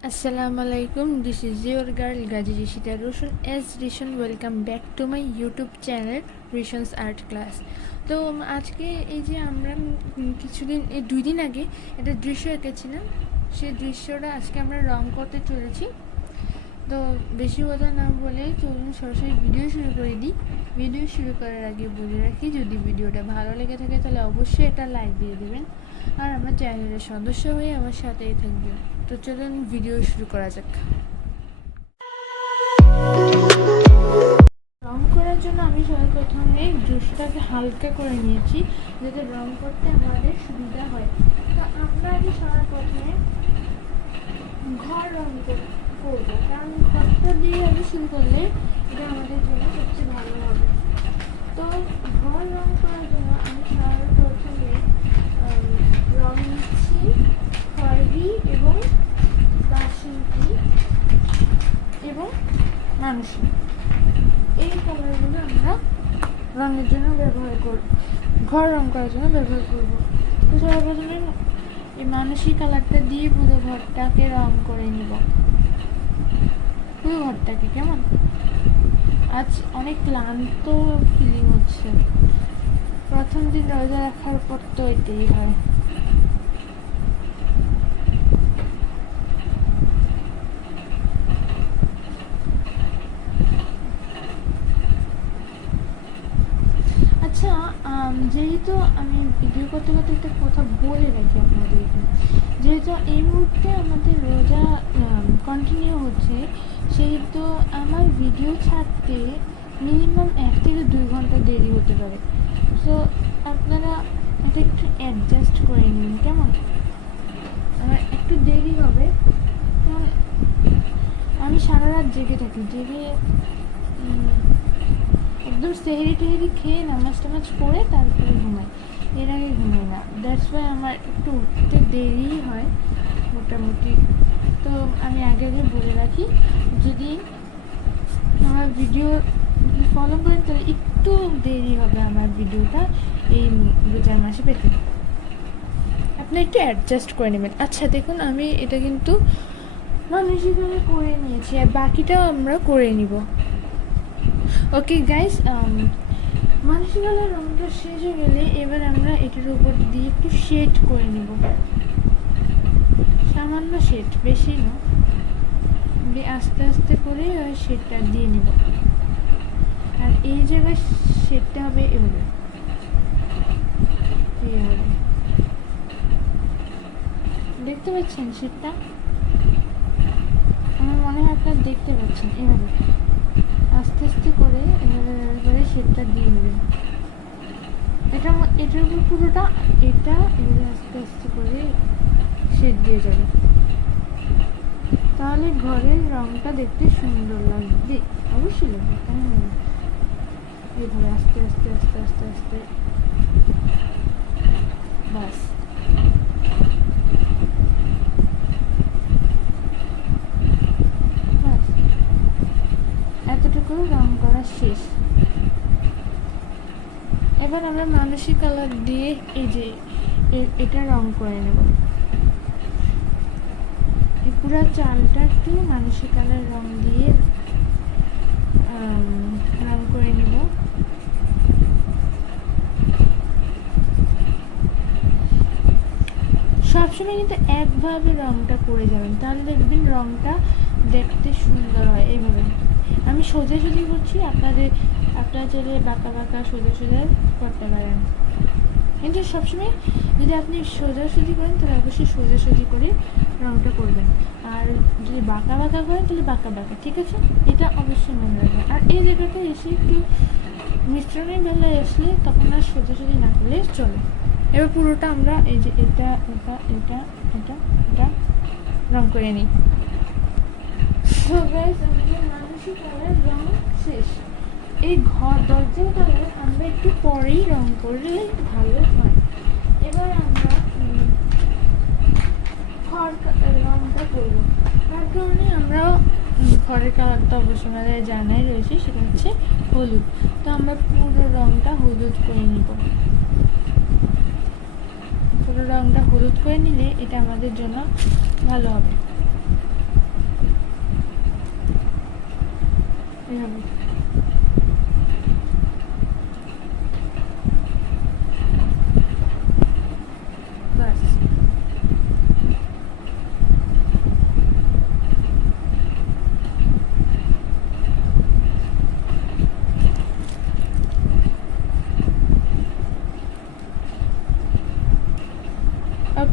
Assalamu Alaikum, this is your girl Gaji Rishita Rishon. As Rishon, welcome back to my YouTube channel Rishon's Art Class. তো আজকে এই যে আমরা কিছুদিন এই 2 দিন আগে একটা দৃশ্য এঁকেছিলাম, সেই দৃশ্যটা আজকে আমরা রং করতে চলেছি। তো বেশি কথা না বলে চলুন সরাসরি ভিডিও শুরু করে দিই। ভিডিও শুরু করার আগে বলে রাখি, যদি ভিডিওটা ভালো লেগে থাকে তাহলে অবশ্যই এটা লাইক দিয়ে দেবেন আর আমার চ্যানেলের সদস্য হয়ে আমার সাথেই থাকবেন। তো চলুন ভিডিও শুরু করা যাক। রং করার জন্য আমি সর্বপ্রথমে ব্রাশটাকে হালকা করে নিয়েছি যাতে রং করতে আমাদের সুবিধা হয়। তো আমরা আগে সর্বপ্রথমে ঘর রং করব, কারণ ঘরটা দিয়ে আমি শুরু করলে এটা আমাদের জন্য সবচেয়ে ভালো হবে। তো ঘর রং করার জন্য আমি সর্বপ্রথমে রং নিচ্ছি খয়েরি এবং বাসন্তী এবং মানসী। এই কালারগুলো আমরা রঙের জন্য ব্যবহার করব, ঘর রং করার জন্য ব্যবহার করব। তো সর্বপ্রথমে এই মানসী কালারটা দিয়ে পুরো ঘরটাকে রং করে নিব, পুরো ঘরটাকে। কেমন আজ অনেক ক্লান্ত ফিলিং হচ্ছে, প্রথম দিন রোজা রাখার পর তো এটাই হয়। আচ্ছা, যেহেতু আমি ভিডিও করতে করতে একটা কথা বলে রাখি আপনাদেরকে, যেহেতু এই মুহূর্তে আমাদের রোজা কন্টিনিউ হচ্ছে, সেহেতু আমার ভিডিও ছাড়তে মিনিমাম 1 থেকে 2 ঘন্টা দেরি হতে পারে। সো আপনারা এটা একটু অ্যাডজাস্ট করে নিন, কেমন? আমার একটু দেরি হবে, কারণ আমি সারা রাত জেগে থাকি, জেগে একদম সেহরি টেহরি খেয়ে নামাজ টামাজ পড়ে তারপরে ঘুমাই, এর আগে ঘুমাই না। দ্যাটস ওয়াই আমার একটু উঠতে দেরি হয় মোটামুটি। তো আমি আগে বলে রাখি, যদি আমার ভিডিও ফলো করেন তাহলে একটু দেরি হবে আমার ভিডিওটা এই রোজার মাসে পেতে, আপনি একটু অ্যাডজাস্ট করে নেবেন। আচ্ছা দেখুন, আমি এটা কিন্তু মানসিকভাবে করে নিয়েছি, আর বাকিটাও আমরা করে নিব। ওকে গাইস, মানসিক কালার রঙটা শেষ হয়ে গেলে এবার আমরা এটার উপর দিয়ে একটু শেড করে নিব, সামান্য শেড, বেশি না, আস্তে আস্তে করে ওই শেডটা দিয়ে নিব। আর এই জায়গায় শেডটা হবে এভাবে, এইভাবে দেখতে পাচ্ছেন শেডটা? আমার মনে হয় আপনারা দেখতে পাচ্ছেন। এভাবে আস্তে আস্তে করে এভাবে শেডটা দিয়ে নেবেন, এটার উপর পুরোটা এটা এভাবে আস্তে আস্তে করে শেড দিয়ে যাবে, তাহলে ঘরের রংটা দেখতে সুন্দর লাগবে, অবশ্যই লাগবে। এইভাবে আস্তে আস্তে আস্তে আস্তে আস্তে, বাস। এতটুকু রং করা শেষ। এবার আমরা মানসিক কালার দিয়ে এই যে এটা রং করে নেব, এই পুরো চালটা একটু মানসিক কালার রং দিয়ে রং করে নেব। সবসময় কিন্তু একভাবে রংটা করে যাবেন, তাহলে দেখবেন রংটা দেখতে সুন্দর হয়। এইভাবে আমি সোজাসুজি করছি, আপনারা চাইলে বাঁকা বাঁকা সোজা সোজা করতে পারেন, কিন্তু সবসময় যদি আপনি সোজাসুজি করেন তাহলে অবশ্যই সোজাসুজি করে রংটা করবেন, আর যদি বাঁকা বাঁকা করেন তাহলে বাঁকা বাঁকা, ঠিক আছে? এটা অবশ্যই মনে রাখবেন। আর এই জায়গাটা এসে একটু মিশ্রণের বেলায় আসলে তখন আর সোজাসুজি না করলে চলে। এবার পুরোটা আমরা এই যে এটা এটা এটা এটা এটা রং করে নিই। তো গাইস, আমাদের মানসিক কালার রং শেষ। এই ঘর দরজার কালার আমরা একটু পরেই রং করলে ভালো হয়। এবার আমরা রংটা করবো, তার কারণে আমরা ঘরের কালারটা অবশ্যই আমাদের জানাই রয়েছে, সেটা হচ্ছে হলুদ। তো আমরা পুরো রংটা হলুদ করে নিব, পুরো রংটা হলুদ করে নিলে এটা আমাদের জন্য ভালো হবে।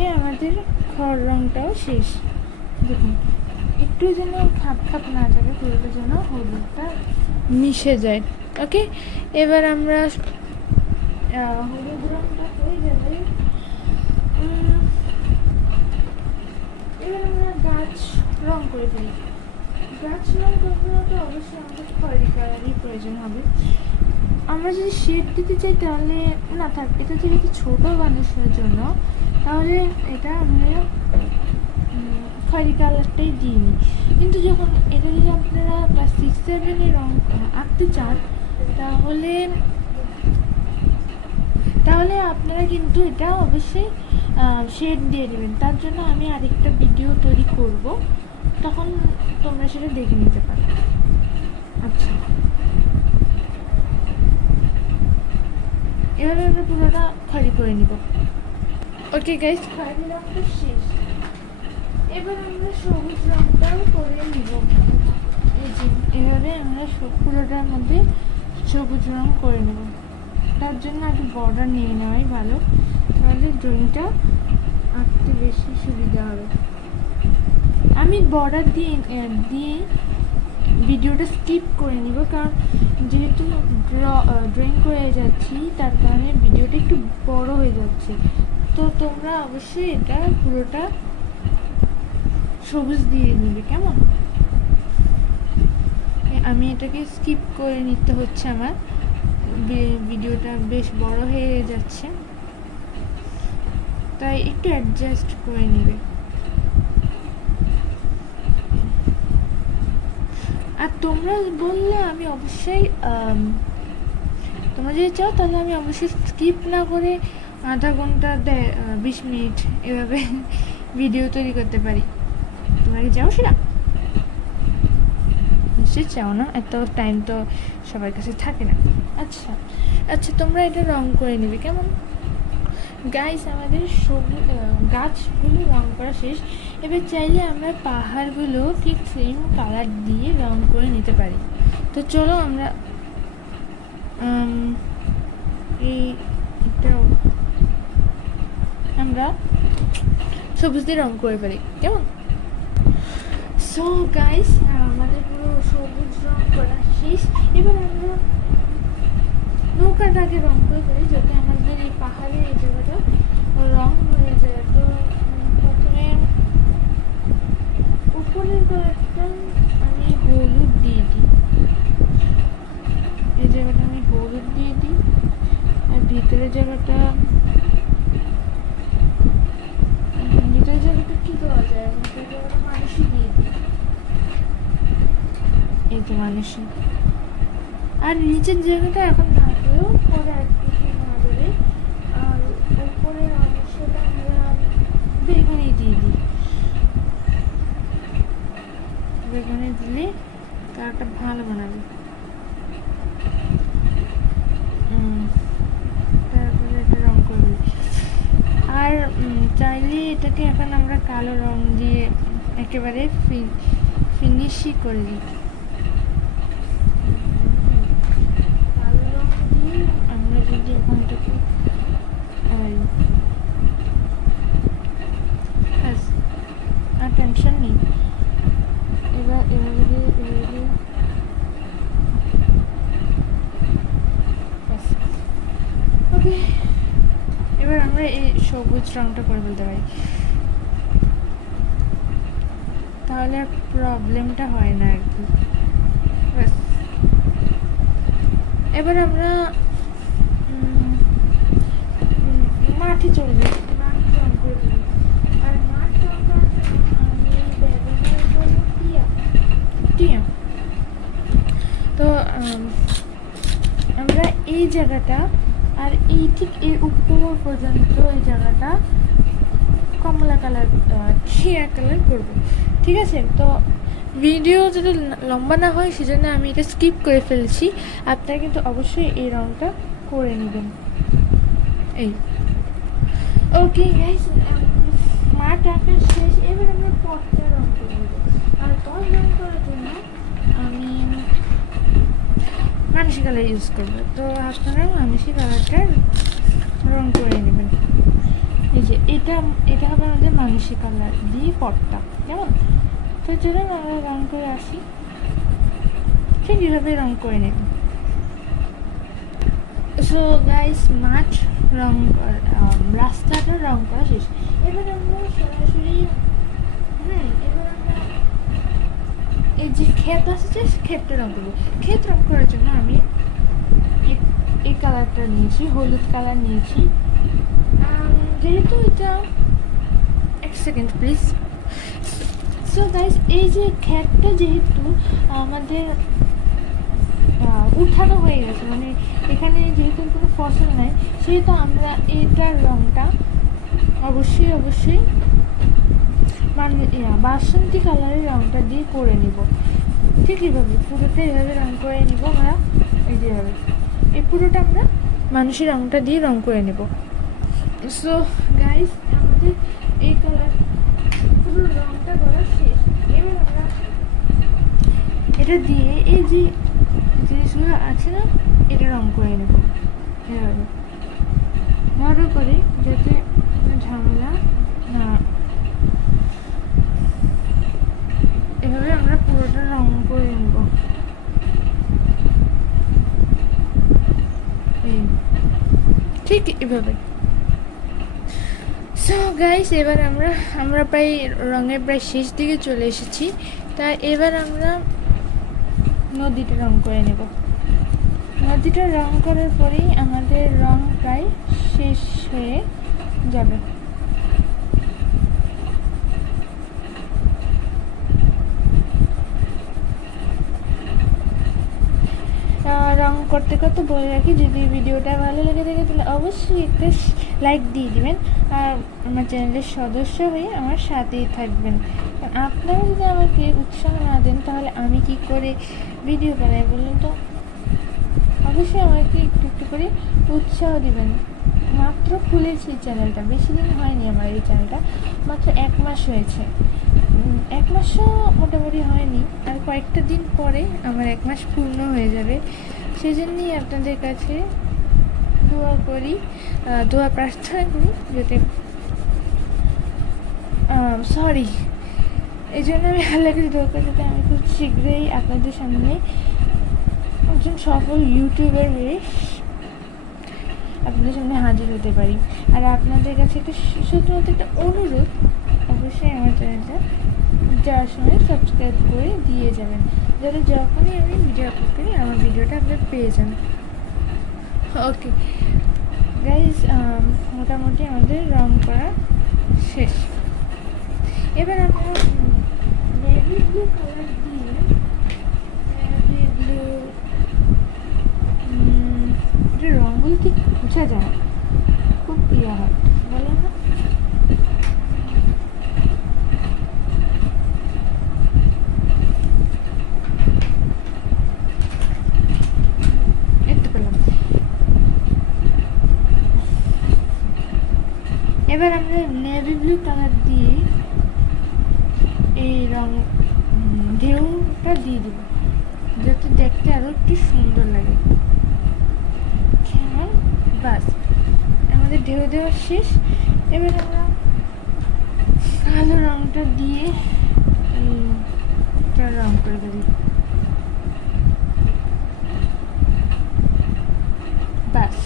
এদিকে আমাদের খড় রঙটাও শেষ। দেখুন একটু যেন খাপ খাপ না থাকে, পুরোটা যেন হলুদটা মিশে যায়। ওকে, এবার আমরা হলুদ রঙটা হয়ে যাবে, এবার আমরা গাছ রং করে ফেলি। গাছ রং করতে তো অবশ্যই আমাদের খয়েরি কালারই প্রয়োজন হবে। আমরা যদি শেড দিতে চাই তাহলে না থাক, এটা যেহেতু ছোটো মানুষের জন্য, তাহলে এটা আমরা খয়েরি কালারটাই দিই নি। কিন্তু যখন এটা যদি আপনারা ক্লাস 6-7 রং আঁকতে চান তাহলে আপনারা কিন্তু এটা অবশ্যই শেড দিয়ে দেবেন। তার জন্য আমি আরেকটা ভিডিও তৈরি করব, তখন তোমরা সেটা দেখে নিতে পারো। আচ্ছা, এভাবে আমরা পুরোটা খয়েরি করে নিব। ওকে গাইস, খয়েরি রঙটা শেষ। এবার আমরা সবুজ রঙটাও করে নিব। এই যে এভাবে আমরা পুরোটার মধ্যে সবুজ রঙ করে নেব। তার জন্য আগে বর্ডার নিয়ে নেওয়াই ভালো, তাহলে ড্রয়িংটা আঁকতে বেশি সুবিধা হবে। আমি বর্ডার দিয়ে ভিডিওটা স্কিপ করে নিব, কারণ যেহেতু ড্রয়িং করে যাচ্ছি তার কারণে ভিডিওটা একটু বড় হয়ে যাচ্ছে। তো তোমরা অবশ্যই এটা পুরোটা সবুজ দিয়ে নিবে, কেমন? আমি এটাকে স্কিপ করে নিতে হচ্ছে, আমার ভিডিওটা বেশ বড় হয়ে যাচ্ছে, তাই একটু অ্যাডজাস্ট করে নিবে। আর তোমরা বললে আমি অবশ্যই, তোমরা যদি চাও তাহলে আমি অবশ্যই স্কিপ না করে আধা ঘন্টা 20 মিনিট এভাবে ভিডিও তৈরি করতে পারি। তোমরা কি চাও সেটা? নিশ্চয়ই চাও না, এত টাইম তো সবার কাছে থাকে না। আচ্ছা আচ্ছা, তোমরা এটা রং করে নেবে, কেমন গাইস? আমাদের সবুজ গাছগুলো রং করা শেষ। এবার চাইলে আমরা পাহাড়গুলো ঠিক সেম কালার দিয়ে রং করে নিতে পারি। তো চলো আমরা এইটাও আমরা সবুজ দিয়ে রং করে ফেলি, কেমন? সো গাইস, আমাদের পুরো সবুজ রং করা শেষ। এবার আমরা নৌকাটাকে রং করে ফেলি, যাতে আমাদের এই পাহাড়ের এই জায়গাটা রং হয়ে যায়। তো প্রথমে উপরের কালারটা আমি হলুদ দিয়ে দিই, এই জায়গাটা আমি হলুদ দিয়ে দিই, আর ভিতরের জায়গাটা কি দেওয়া যায়, ভিতরের জায়গাটা মানুষই দিয়ে দিই, এই তো মানুষই। আর নিচের জায়গাটা এখন না দিয়েও পরে আর কিছু না দেবে। আর উপরের অংশটা আমরা বেগুনি দিয়ে দিই, বেগুনি দিলে কালারটা ভালো বানাবে। তারপরে এটা রং করবি। আর চাইলে এটাকে এখন আমরা কালো রং দিয়ে একেবারে ফিনিশই করে দিই। কালো রং দিয়ে আমরা যদি এখন এটাকে আর টেনশন নেই। এবার এভাবে ওকে, এবার আমরা এই সবুজ রংটা করে ফেলতে পারি, তাহলে আর প্রবলেমটা হয় না আর কি। এবার আমরা মাঠে চলে যাই, মাঠ রং করে দিই। আর মাঠ রং করার জন্য আমি ব্যবহার করব টিয়া। তো আমরা এই জায়গাটা আর এই ঠিক এর উপর পর্যন্ত এই জায়গাটা কমলা কালার টিয়া কালার করবো, ঠিক আছে? তো ভিডিও যদি লম্বা না হয় সেজন্য আমি এটা স্কিপ করে ফেলছি। আপনারা কিন্তু অবশ্যই এই রংটা করে নেবেন। এই ওকে গাইস, মাঠ আঁকা শেষ। এবার আমরা পথটা রং করে নেব। আর পথ রং করার জন্য আমি মানসি কালার ইউজ করবো। তো আপনারা মানসি কালারটা রং করে নেবেন। এই যে এটা এটা হবে আমাদের মানসিক কালার দিয়ে পটটা, কেমন? তো চলুন আমরা রং করে আসি। ঠিক এভাবে রং করে নেব। সো গাইস, মাঠ রং রাস্তাটা রং করা শেষ। এবার আমরা সরাসরি এবার আমরা এই যে ক্ষেত আছে, ক্ষেতটা রং করবো। ক্ষেত রং করার জন্য আমি এই কালারটা নিয়েছি, হলুদ কালার নিয়েছি। যেহেতু এটা এক সেকেন্ড প্লিজ। সো গাইস, এই যে ক্ষেতটা যেহেতু আমাদের উঠানো হয়ে গেছে, মানে এখানে যেহেতু কোনো ফসল নাই, সেহেতু আমরা এটার রংটা অবশ্যই মানে বাসন্তী কালারের রংটা দিয়ে করে নিব। ঠিক এইভাবে পুরোটা এইভাবে রং করে নিব আমরা। এই যেভাবে এই পুরোটা আমরা মানুষের রংটা দিয়ে রং করে নেব। সো গাইস, আমাদের এই কালার পুরো রংটা করা শেষ। এবার আমরা এটা দিয়ে এই যে জিনিসগুলো আছে না, এটা রং করে নেব এভাবে ভালো করে, যাতে ঝামেলা না। এভাবে আমরা পুরোটা রং করে নেব। ঠিক এভাবে। সো গাইস, এবার আমরা প্রায় রঙের প্রায় শেষ দিকে চলে এসেছি। তাই এবার আমরা নদীটা রং করে নেব। নদীটা রং করার পরেই আমাদের রং প্রায় শেষ হয়ে যাবে। রং করতে করতে বলে রাখি, যদি ভিডিওটা ভালো লেগে থাকে তাহলে অবশ্যই একটা লাইক দিয়ে দিবেন, আর আমার চ্যানেলের সদস্য হয়ে আমার সাথেই থাকবেন। আপনারা যদি আমাকে উৎসাহ না দেন তাহলে আমি কি করে ভিডিও বানাই বলুন তো? অবশ্যই আমাকে একটু একটু করে উৎসাহ দিবেন। মাত্র খুলেছি চ্যানেলটা, বেশি দিন হয়নি আমার এই চ্যানেলটা, মাত্র 1 মাস হয়েছে। 1 মাসও মোটামুটি হয়নি, আর কয়েকটা দিন পরে আমার 1 মাস পূর্ণ হয়ে যাবে। সেজন্যই আপনাদের কাছে দোয়া প্রার্থনা করি, যাতে এই জন্য আমি আল্লাহর কাছে দোয়া করি যাতে আমি খুব শীঘ্রই আপনাদের সামনে একজন সফল ইউটিউবার হয়ে আপনাদের সামনে হাজির হতে পারি। আর আপনাদের কাছে একটা শুধুমাত্র একটা অনুরোধ, অবশ্যই আমার চ্যানেলটা যাওয়ার সময় সাবস্ক্রাইব করে দিয়ে যাবেন, যাতে যখনই আমি ভিডিও আপলোড করি আমার ভিডিওটা আপনারা পেয়ে যান। ওকে গাইজ, মোটামুটি আমাদের রং করা শেষ। এবার আমরা নেভি ব্লু কালার দিয়ে রঙগুলো ঠিক বোঝা যায়, খুব প্রিয় হয় বলো না? এবার আমরা নেভি ব্লু কালার দিয়ে এই রং ঢেউটা দিয়ে দেব, যাতে দেখতে আরো একটু সুন্দর লাগে। বাস, আমাদের ঢেউ দেওয়া শেষ। এবার আমরা কালো রংটা দিয়ে রং করে দেবো। বাস,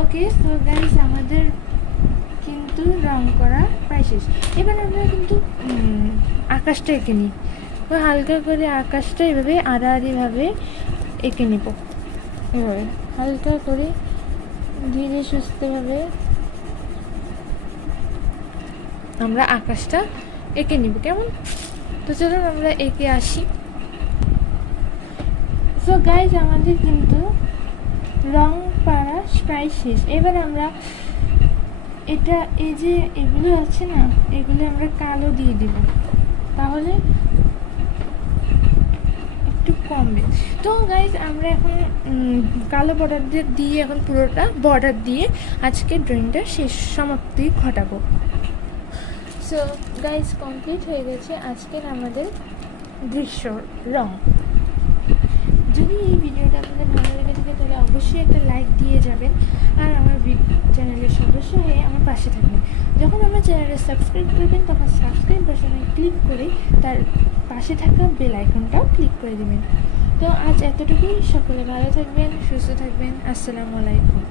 ওকে। সো গাইস, আমাদের কিন্তু রং করা প্রায় শেষ। এবার আমরা কিন্তু আকাশটা এঁকে নিই। তো হালকা করে আকাশটা এভাবে আড়াআড়িভাবে এঁকে নিব, এভাবে হালকা করে ধীরে সুস্থভাবে আমরা আকাশটা এঁকে নিব, কেমন? তো চলুন আমরা এঁকে আসি। সো গাইস, আমাদের কিন্তু রং করা প্রায় শেষ। এবার আমরা এই যে এগুলো আছে না, এগুলো আমরা কালো দিয়ে দিব, তাহলে একটু কমবে। তো গাইজ, আমরা এখন কালো বর্ডার দিয়ে এখন পুরোটা বর্ডার দিয়ে আজকে ড্রয়িংটা শেষ সমাপ্তি ঘটাবো। সো গাইজ, কমপ্লিট হয়ে গেছে আজকের আমাদের দৃশ্য রং। যদি এই ভিডিওটা আপনাদের ভালো লেগে থাকে তাহলে অবশ্যই একটা লাইক দিয়ে যাবেন, আর আমার চ্যানেলের সদস্য হয়ে আমার পাশে থাকবেন। যখন আমার চ্যানেলে সাবস্ক্রাইব করবেন তখন সাবস্ক্রাইব বাটনে ক্লিক করে তার পাশে থাকা বেল আইকনটাও ক্লিক করে দেবেন। তো আজ এতটুকুই। সকলে ভালো থাকবেন, সুস্থ থাকবেন। আসসালামু আলাইকুম।